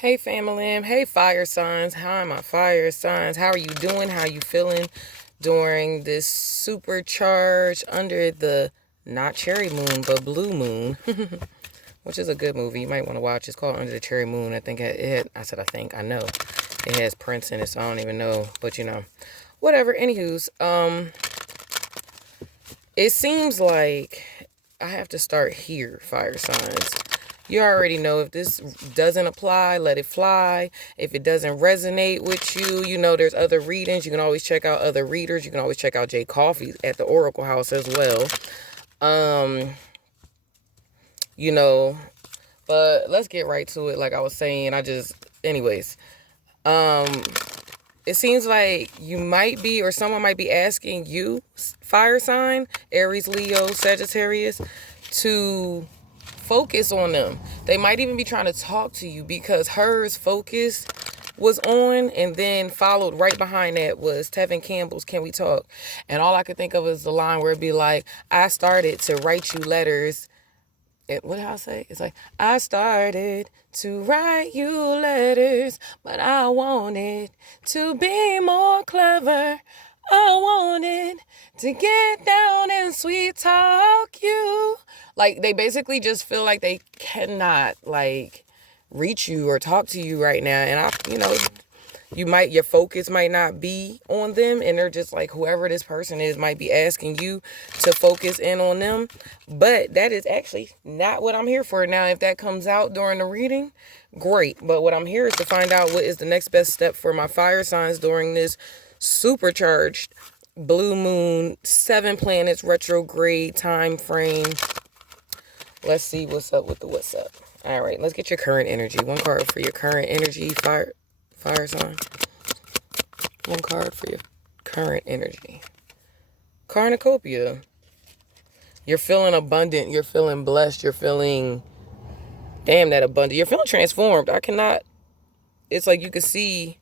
Hey Famalam, hey fire signs, hi my fire signs, how are you doing, how are you feeling during this supercharged under the not cherry moon but blue moon, which is a good movie, you might want to watch. It's called Under the Cherry Moon. I think I know it has Prince in it, so I don't even know, but whatever. Anywho's, it seems like I have to start here, fire signs. You already know, if this doesn't apply, let it fly. If it doesn't resonate with you, there's other readings. You can always check out other readers. You can always check out Jay Coffee at the Oracle House as well. Um, you know, but let's get right to it. Like I was saying, anyways, um, it seems like you might be, or someone might be asking you, fire sign, Aries, Leo, Sagittarius, to focus on them. They might even be trying to talk to you, because hers focus was on, and then followed right behind that was Tevin Campbell's Can We Talk? And all I could think of is the line where it'd be like, I started to write you letters. What did I say? It's like, I started to write you letters, but I wanted to be more clever. I wanted to get down and sweet talk you. Like, they basically just feel like they cannot, like, reach you or talk to you right now. And your focus might not be on them, and they're just like, whoever this person is might be asking you to focus in on them. But that is actually not what I'm here for. Now, if that comes out during the reading, great. But what I'm here is to find out what is the next best step for my fire signs during this supercharged blue moon, 7 planets retrograde time frame. Let's see what's up with the what's up. All right, let's get your current energy. One card for your current energy, fire sign. One card for your current energy. Cornucopia. You're feeling abundant. You're feeling blessed. You're feeling, damn, that abundant. You're feeling transformed. It's like you can see,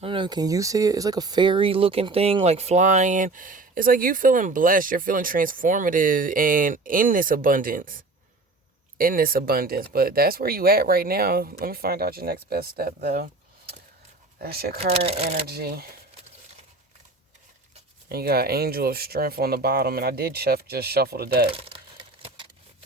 I don't know, can you see it? It's like a fairy looking thing, like flying. It's like you feeling blessed. You're feeling transformative and in this abundance. But that's where you at right now. Let me find out your next best step, though. That's your current energy. And you got Angel of Strength on the bottom. And I did just shuffle the deck.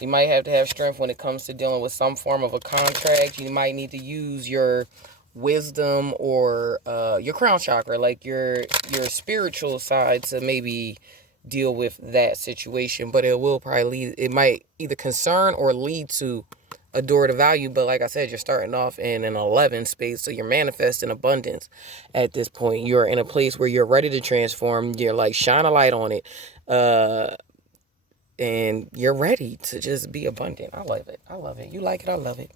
You might have to have strength when it comes to dealing with some form of a contract. You might need to use your wisdom or your crown chakra, like your spiritual side, to maybe deal with that situation. But it might either concern or lead to a door to value. But like I said, you're starting off in an 11 space, so you're manifesting abundance at this point. You're in a place where you're ready to transform. You're like, shine a light on it, and you're ready to just be abundant. I love it. You like it? I love it.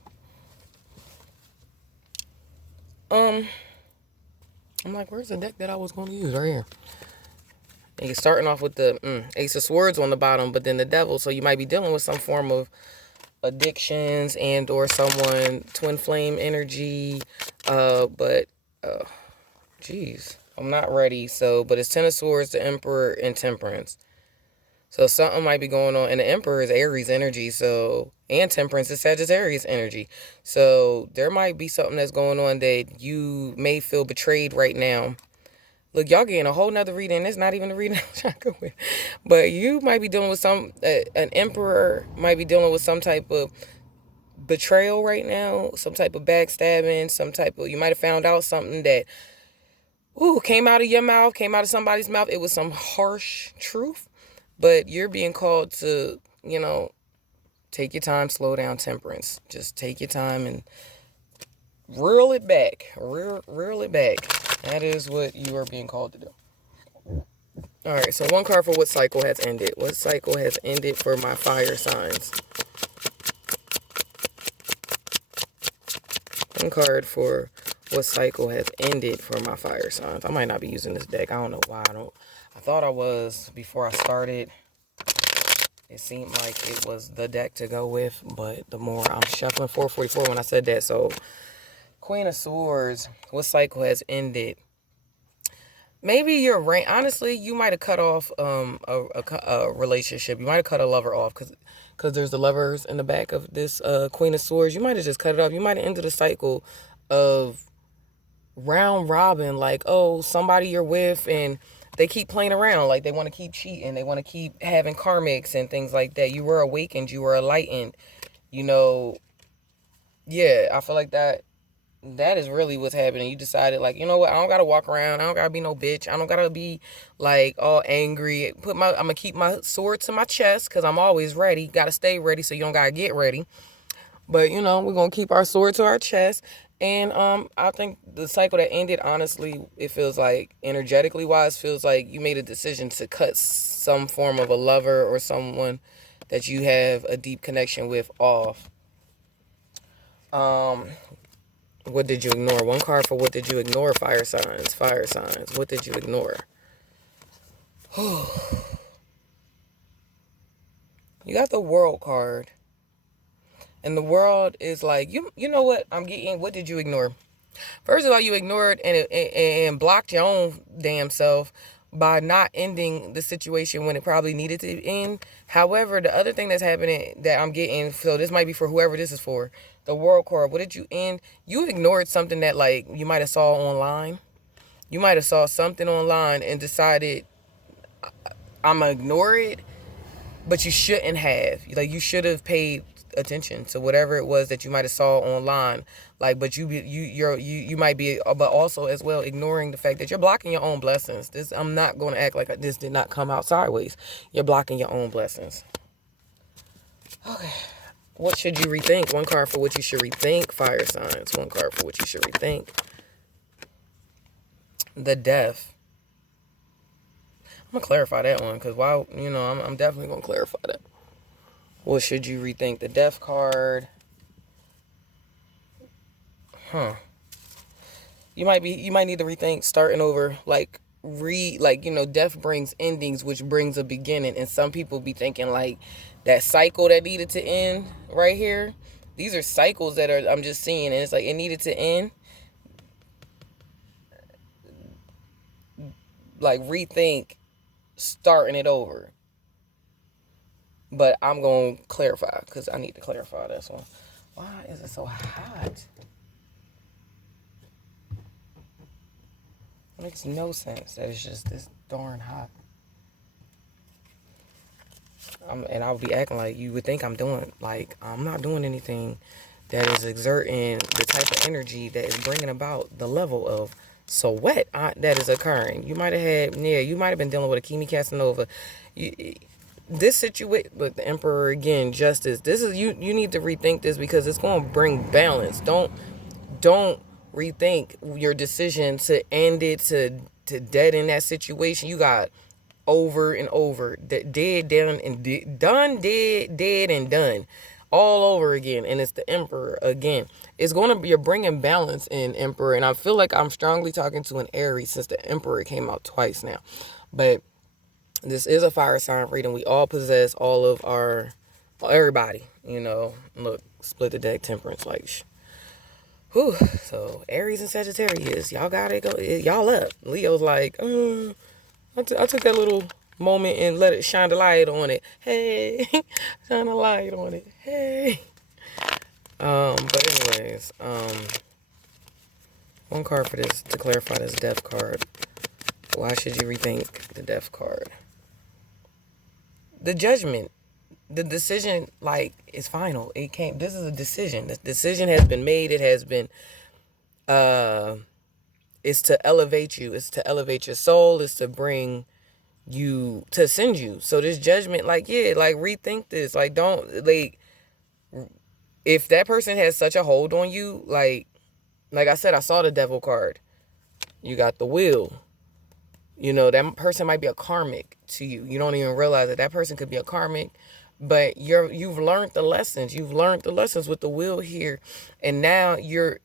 I'm like, where's the deck that I was going to use? Right here. And you're starting off with the Ace of Swords on the bottom, but then the Devil. So you might be dealing with some form of addictions and or someone, twin flame energy. Geez, I'm not ready. But it's Ten of Swords, the Emperor, and Temperance. So something might be going on. And the Emperor is Aries energy. And Temperance is Sagittarius energy. So there might be something that's going on that you may feel betrayed right now. Look, y'all getting a whole nother reading. It's not even the reading I'm trying to go with. But you might be dealing with an Emperor might be dealing with some type of betrayal right now, some type of backstabbing, you might have found out something that came out of your mouth, came out of somebody's mouth. It was some harsh truth, but you're being called to, take your time, slow down, Temperance. Just take your time and reel it back. Reel it back. That is what you are being called to do. All right, so one card for what cycle has ended. What cycle has ended for my fire signs? One card for what cycle has ended for my fire signs. I might not be using this deck. I don't know why. I thought I was before I started. It seemed like it was the deck to go with, but the more I'm shuffling, 444 when I said that. So Queen of Swords, what cycle has ended? Maybe you're right. Honestly, you might have cut off a relationship. You might have cut a lover off because there's the lovers in the back of this Queen of Swords. You might have just cut it off. You might have ended a cycle of round robin, like, oh, somebody you're with and they keep playing around, like they want to keep cheating, they want to keep having karmics and things like that. You were awakened, you were enlightened, you know. Yeah, I feel like that is really what's happening. You decided, like, you know what, I don't gotta walk around, I don't gotta be no bitch, I don't gotta be like all angry. I'm gonna keep my sword to my chest because I'm always ready. Gotta stay ready so you don't gotta get ready. But you know, we're gonna keep our sword to our chest. And I think the cycle that ended, honestly, it feels like, energetically wise, feels like you made a decision to cut some form of a lover or someone that you have a deep connection with off. um what did you ignore? One card for what did you ignore, fire signs. Fire signs, what did you ignore? You got the world card. And the world is like, you know what I'm getting? What did you ignore? First of all, you ignored and blocked your own damn self by not ending the situation when it probably needed to end. However, the other thing that's happening that I'm getting, so this might be for whoever this is for, the world card. What did you end? You ignored something that, like, you might have saw online. You might have saw something online and decided, I'm gonna ignore it. But you shouldn't have. Like, you should have paid attention to whatever it was that you might have saw online. Like, but you might be, but also as well ignoring the fact that you're blocking your own blessings. This, I'm not going to act like this did not come out sideways. You're blocking your own blessings. Okay. What should you rethink? One card for what you should rethink. Fire signs. One card for what you should rethink. The death. I'm gonna clarify that one because while I'm definitely gonna clarify that. What should you rethink? The death card. You might need to rethink starting over. Like, death brings endings, which brings a beginning. And some people be thinking like that cycle that needed to end right here. These are cycles that I'm just seeing, and it's like it needed to end. Like, rethink starting it over. But I'm going to clarify because I need to clarify this one. Why is it so hot? It makes no sense that it's just this darn hot. And I would be acting like you would think I'm doing, like, I'm not doing anything that is exerting the type of energy that is bringing about the level of sweat that is occurring. You might have been dealing with a Kimi Casanova. This situation with the Emperor again, justice. This is you need to rethink this because it's going to bring balance. Don't rethink your decision to end it, to dead in that situation. You got over and over, dead, done, and done, dead, and done, all over again. And it's the Emperor again. It's going to be, you're bringing balance in, Emperor. And I feel like I'm strongly talking to an Aries since the Emperor came out twice now. But this is a fire sign reading. We all possess all of everybody, look, split the deck, temperance, like, whew. So Aries and Sagittarius, y'all gotta go, y'all up. Leo's like, I took that little moment and let it shine the light on it. Hey, shine a light on it. Hey. But anyways, one card for this to clarify this death card. Why should you rethink the death card? The judgment, the decision, like, is final. This is a decision. The decision has been made. It has been, it's to elevate you. It's to elevate your soul. It's to bring you, to ascend you. So this judgment, like, yeah, like, rethink this. Like, don't, like, if that person has such a hold on you, like I said, I saw the devil card. You got the wheel. That person might be a karmic to you. You don't even realize that person could be a karmic, but you've learned the lessons. You've learned the lessons with the wheel here, and now you're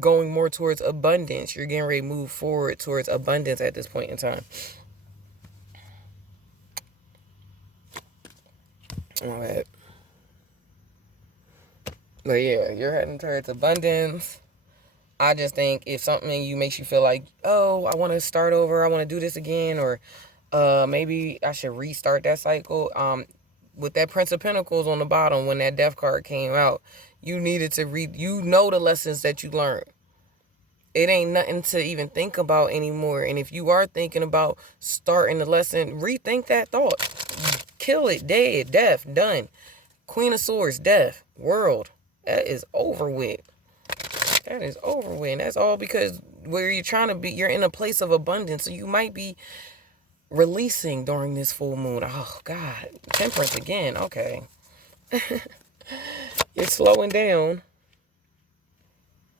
going more towards abundance. You're getting ready to move forward towards abundance at this point in time. All right. But yeah, you're heading towards abundance. I just think if something in you makes you feel like, oh, I want to start over, I want to do this again, or maybe I should restart that cycle. With that Prince of Pentacles on the bottom, when that Death card came out, you needed to read. The lessons that you learned. it ain't nothing to even think about anymore. And if you are thinking about starting the lesson, rethink that thought. Kill it, dead, death, done. Queen of Swords, death, world. That is over with. That is over with. And that's all because where you're trying to be, you're in a place of abundance. So you might be releasing during this full moon. Oh, God. Temperance again. Okay. You're slowing down.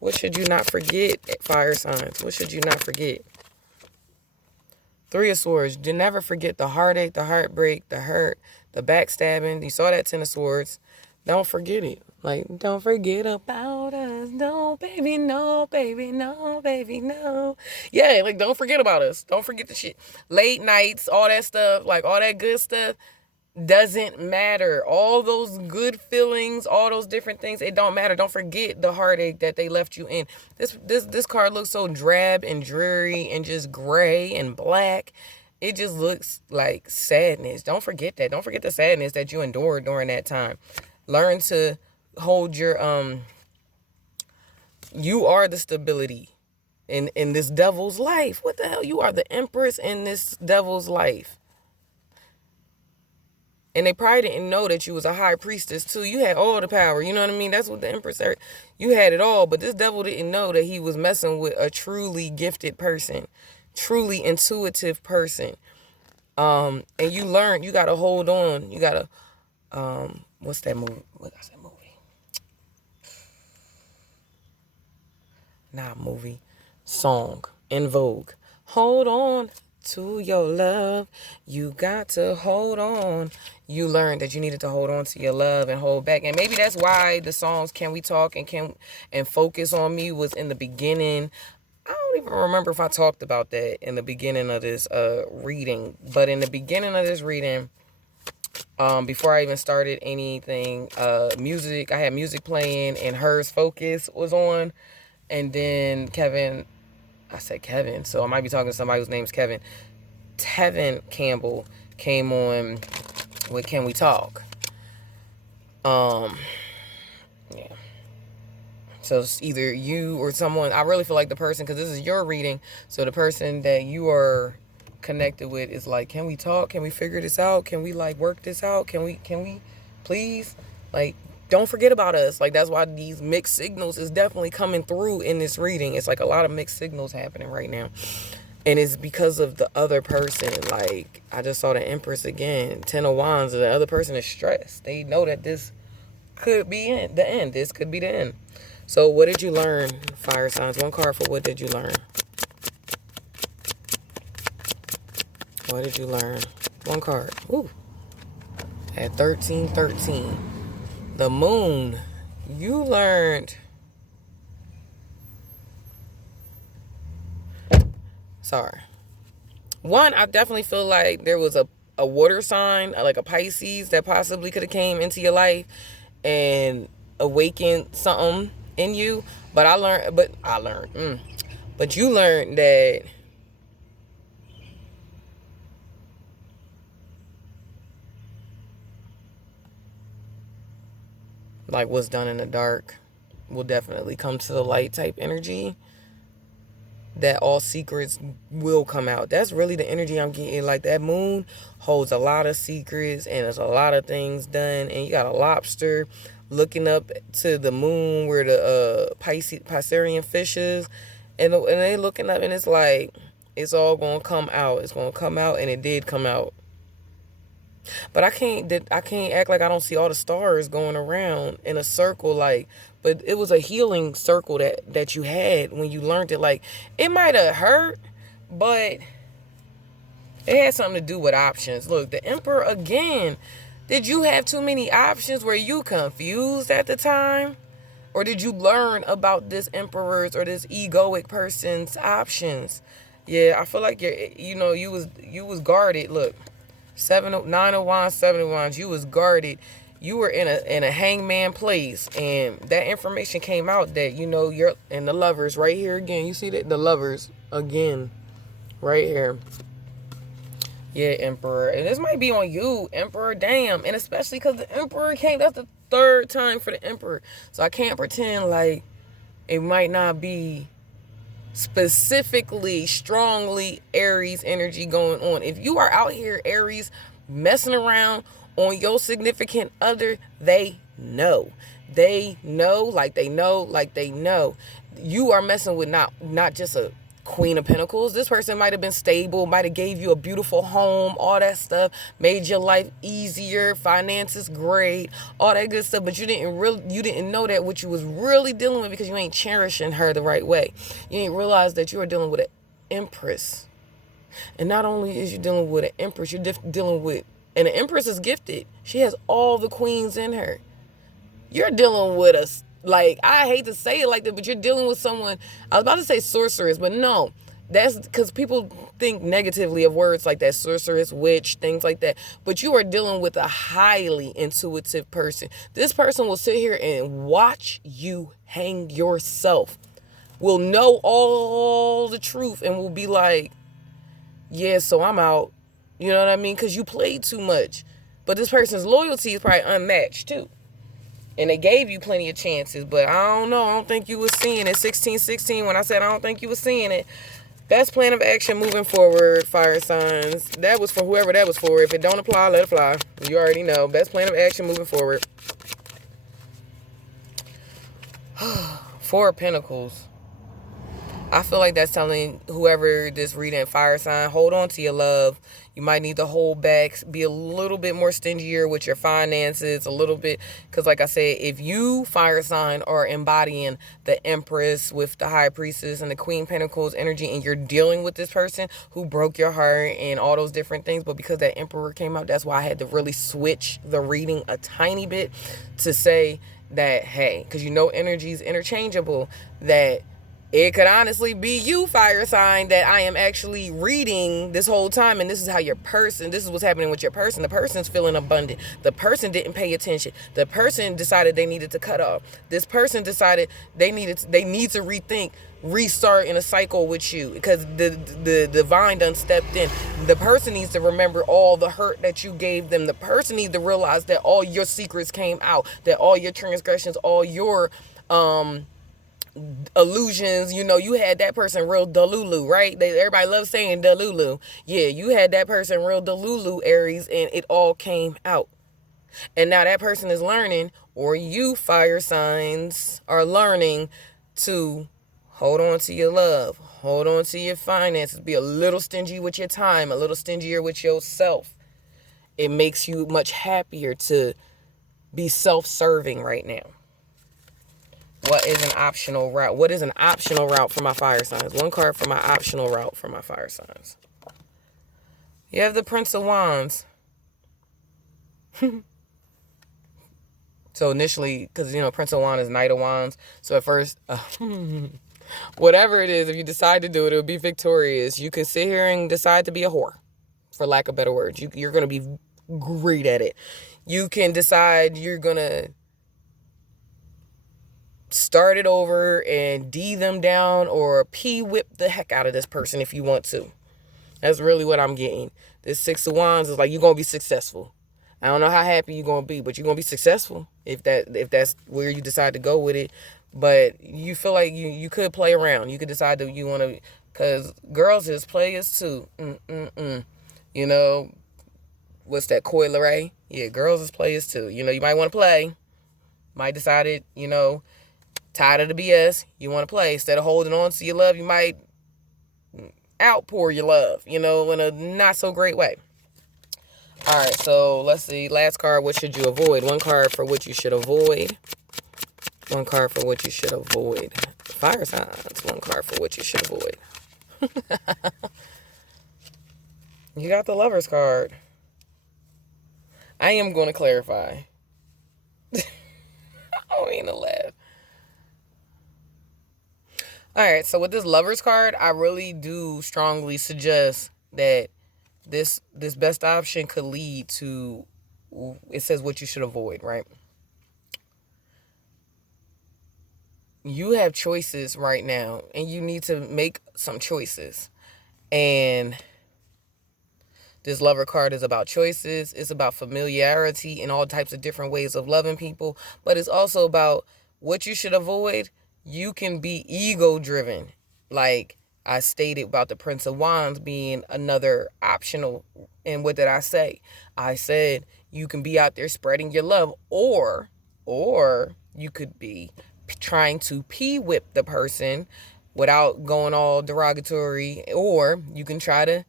What should you not forget, fire signs? What should you not forget? Three of Swords. You never forget the heartache, the heartbreak, the hurt, the backstabbing. You saw that Ten of Swords. Don't forget it. Like, don't forget about us. No, baby, no, baby, no, baby, no. Yeah, like, don't forget about us. Don't forget the shit. Late nights, all that stuff, like, all that good stuff doesn't matter. All those good feelings, all those different things, it don't matter. Don't forget the heartache that they left you in. This card looks so drab and dreary and just gray and black. It just looks like sadness. Don't forget that. Don't forget the sadness that you endured during that time. Learn to hold your you are the stability in this devil's life. What the hell? You are the empress in this devil's life. And they probably didn't know that you was a high priestess too. You had all the power. You know what I mean? That's what the empress said. You had it all. But this devil didn't know that he was messing with a truly gifted person. Truly intuitive person. And you learn, you got to hold on. You got to, what's that movie? What's that movie? Not movie. Song. In Vogue. Hold on to your love. You got to hold on. You learned that you needed to hold on to your love and hold back. And maybe that's why the songs Can We Talk and Focus on Me was in the beginning. I don't even remember if I talked about that in the beginning of this reading. But in the beginning of this reading, before I even started anything, music, I had music playing and Hers Focus was on. And then I said Kevin, so I might be talking to somebody whose name's Kevin. Tevin Campbell came on with Can We Talk? Yeah. So it's either you or someone. I really feel like the person, because this is your reading, so the person that you are connected with is like, can we talk? Can we figure this out? Can we like work this out? Can we please? Like, don't forget about us. Like, that's why these mixed signals is definitely coming through in this reading. It's like a lot of mixed signals happening right now. And it's because of the other person. Like, I just saw the Empress again. 10 of Wands. The other person is stressed. They know that this could be the end. This could be the end. So what did you learn, fire signs? One card for what did you learn? What did you learn? One card. Ooh. At 1313. The moon. You learned. Sorry. One, I definitely feel like there was a water sign, like a Pisces, that possibly could have came into your life and awakened something in you. But you learned that like what's done in the dark will definitely come to the light type energy. That all secrets will come out. That's really the energy I'm getting. Like, that moon holds a lot of secrets and there's a lot of things done. And you got a lobster looking up to the moon where the Piscean fish is. And they looking up and it's like, it's all going to come out. It's going to come out, and it did come out. But I can't act like I don't see all the stars going around in a circle, like, but it was a healing circle that you had when you learned it. Like, it might have hurt, but it had something to do with options. Look, the Emperor again. Did you have too many options? Were you confused at the time? Or did you learn about this Emperor's or this egoic person's options? Yeah, I feel like you was guarded. Look. 9 of Wands, 7 of Wands. You was guarded. You were in a hangman place, and that information came out that you're in the Lovers right here again. You see that the Lovers again, right here. Yeah, Emperor, and this might be on you, Emperor. Damn, and especially because the Emperor came. That's the third time for the Emperor, so I can't pretend like it might not be Specifically, strongly Aries energy going on. If you are out here, Aries, messing around on your significant other, they know. They know, like they know, like they know. You are messing with not just a Queen of Pentacles. This person might have been stable, might have gave you a beautiful home, all that stuff, made your life easier, finances great, all that good stuff. But you didn't know that what you was really dealing with because you ain't cherishing her the right way. You ain't realize that you are dealing with an Empress. And not only is you dealing with an Empress, you're dealing with, and the Empress is gifted. She has all the queens in her. You're dealing with like, I hate to say it like that, but you're dealing with someone, I was about to say sorceress, but no, that's because people think negatively of words like that, sorceress, witch, things like that. But you are dealing with a highly intuitive person. This person will sit here and watch you hang yourself, will know all the truth, and will be like, yeah, so I'm out. You know what I mean? Because you played too much. But this person's loyalty is probably unmatched too. And they gave you plenty of chances, but I don't know. I don't think you was seeing it. 1616, when I said I don't think you was seeing it. Best plan of action moving forward, fire signs. That was for whoever that was for. If it don't apply, let it fly. You already know. Best plan of action moving forward. Four of Pentacles. I feel like that's telling whoever this reading, fire sign, hold on to your love. You might need to hold back, be a little bit more stingier with your finances, a little bit. Because like I said, if you, fire sign, are embodying the Empress with the High Priestess and the Queen Pentacles energy, and you're dealing with this person who broke your heart and all those different things, but because that Emperor came out, that's why I had to really switch the reading a tiny bit to say that, hey, because you know energy is interchangeable, that it could honestly be you, fire sign, that I am actually reading this whole time. And this is how this is what's happening with your person. The person's feeling abundant. The person didn't pay attention. The person decided they needed to cut off. This person decided they need to rethink, restart in a cycle with you because the divine done stepped in. The person needs to remember all the hurt that you gave them. The person needs to realize that all your secrets came out, that all your transgressions, all your, illusions, you had that person real delulu, right? Everybody loves saying delulu. Yeah, you had that person real delulu, Aries, and it all came out. And now that person is learning, or you, fire signs, are learning to hold on to your love, hold on to your finances, be a little stingy with your time, a little stingier with yourself. It makes you much happier to be self-serving right now. What is an optional route? What is an optional route for my fire signs? One card for my optional route for my fire signs. You have the Prince of Wands. So initially, because, Prince of Wands is Knight of Wands. So at first, whatever it is, if you decide to do it, it'll be victorious. You could sit here and decide to be a whore, for lack of better words. You're going to be great at it. You can decide you're going to start it over and D them down or P-whip the heck out of this person if you want to. That's really what I'm getting. This Six of Wands is like, you're going to be successful. I don't know how happy you're going to be, but you're going to be successful if that's where you decide to go with it. But you feel like you could play around. You could decide that you want to, because girls is players too. What's that, Coi Leray? Yeah, girls is players too. You might want to play. Might decide it, tired of the BS, you want to play. Instead of holding on to your love, you might outpour your love, in a not so great way. All right, so let's see. Last card, what should you avoid? One card for what you should avoid. One card for what you should avoid. Fire signs, one card for what you should avoid. You got the Lover's card. I am going to clarify. I don't mean to laugh. All right, so with this Lover's card, I really do strongly suggest that this best option could lead to, it says what you should avoid, right? You have choices right now, and you need to make some choices. And this Lover card is about choices. It's about familiarity and all types of different ways of loving people. But it's also about what you should avoid. You can be ego-driven Like I stated about the Prince of Wands being another optional. And what did I say? I said you can be out there spreading your love, or you could be trying to whip the person without going all derogatory, or you can try to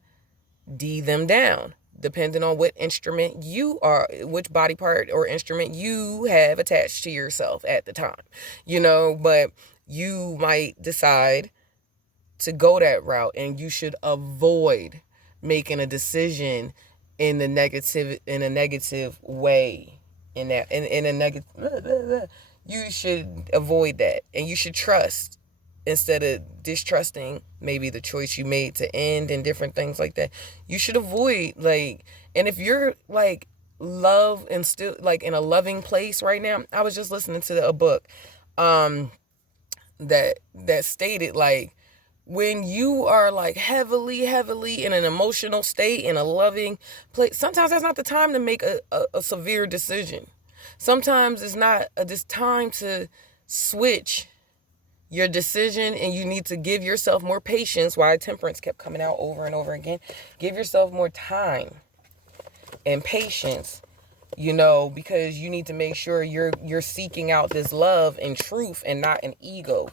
D them down, depending on what instrument you are, which body part or instrument you have attached to yourself at the time, but you might decide to go that route, and you should avoid making a decision in a negative way, in a negative, you should avoid that, and you should trust instead of distrusting maybe the choice you made to end and different things like that. You should avoid, like, and if you're like love and still like in a loving place right now. I was just listening to a book that stated, like, when you are like heavily in an emotional state, in a loving place, sometimes that's not the time to make a severe decision. Sometimes it's not this time to switch your decision, and you need to give yourself more patience. Why temperance kept coming out over and over again. Give yourself more time and patience, because you need to make sure you're seeking out this love and truth and not an ego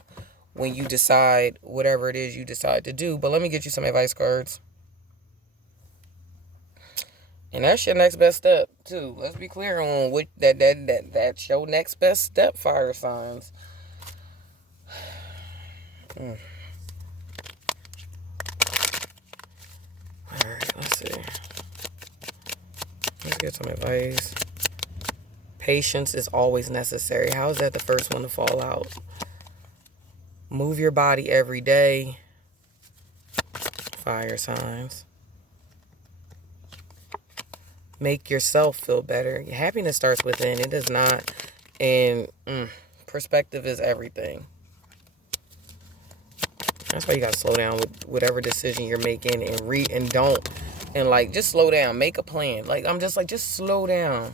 when you decide whatever it is you decide to do. But let me get you some advice cards. And that's your next best step too. Let's be clear on what that's your next best step, fire signs. All right, let's see. Let's get some advice. Patience is always necessary. How is that the first one to fall out? Move your body every day. Fire signs. Make yourself feel better. Happiness starts within. It does not. And perspective is everything. That's why you gotta slow down with whatever decision you're making, and just slow down. Make a plan. Like, I'm just like, just slow down.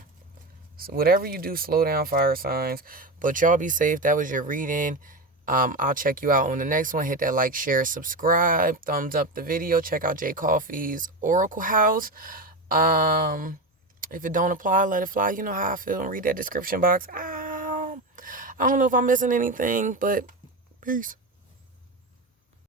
So whatever you do, slow down, fire signs. But y'all be safe. That was your reading. I'll check you out on the next one. Hit that like, share, subscribe, thumbs up the video. Check out Jay Coffee's Oracle House. If it don't apply, let it fly. You know how I feel. And read that description box. I don't know if I'm missing anything, but peace.